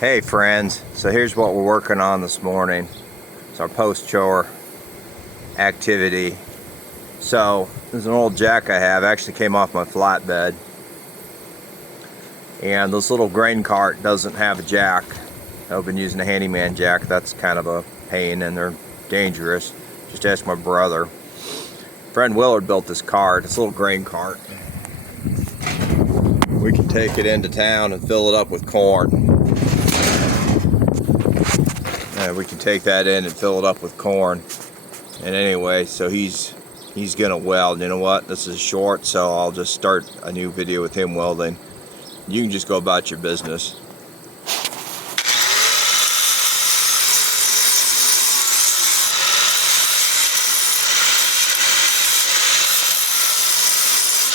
Hey friends, so here's what we're working on this morning. It's our post-chore activity. So there's an old jack I have, actually came off my flatbed, and this little grain cart doesn't have a jack. I've been using a handyman jack. That's kind of a pain and they're dangerous. Just ask my brother. Friend Willard built this cart. It's a little grain cart. We can take it into town and fill it up with corn. We can take that in and fill it up with corn. And anyway, so he's gonna weld. You know what? This is short, so I'll just start a new video with him welding. You can just go about your business.